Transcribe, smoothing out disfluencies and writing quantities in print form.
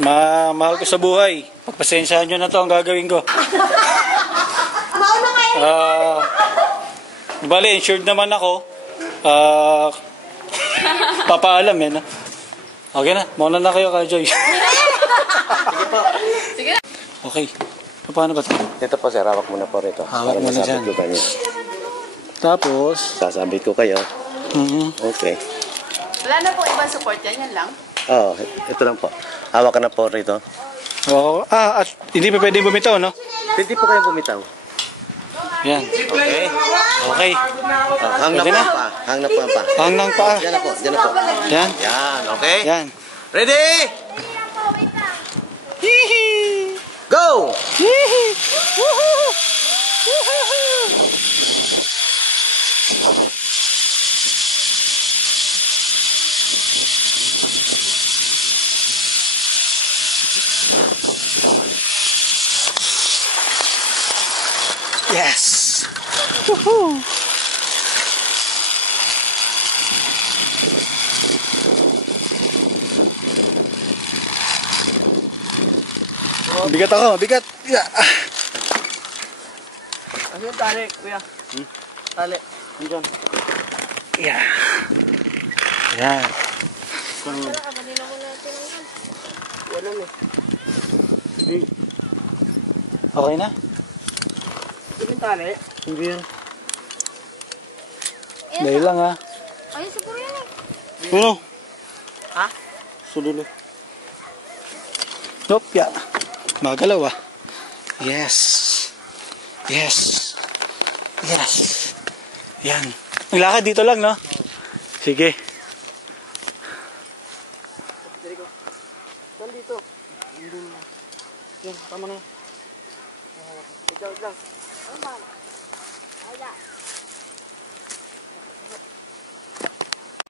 Mahal ko sa buhay. Pagpasensyahan nyo na to ang gagawin ko. Mauna kayo. Bale, insured naman ako. Papaalam eh, no? Okay na, mauna na kayo, Joy. Sige po. Sige na. Okay. Paano ba ito? Ito po sir, hawak muna po rito. Hawak muna dyan. Ko kayo. Tapos? Sasabit ko kayo. Okay. Wala na po ibang support yan, yan lang. Oo, ito lang po. Hawak ka na po rito. At hindi pa pwede bumitaw, no? Pwede po kayong bumitaw. Yan. Okay. Okay. Hang na Pwede po na? ang pa. Hang na po ang pa. Hang ng paa. Yan na po, yan na po. Yan. Yan, okay? Yan. Ready? Go! Yes! Woohoo! Bigat ako, bigat! Yeah. Ano yung tali, kuya? Tali. Andyan. Yeah. Yan. Walang eh. Okay na? Ano yung tali? Hindi yan. Dahil lang ha. Ayun, siguro yan eh. Ano? Ha? Sudulo. Nope, ya. Magalaw ah. Yes. Yes. Yes. Yan. Ang lakad dito lang, no? Sige. Nandito. Yan, tama na. Ikaw lang. Ano ba? Ayan.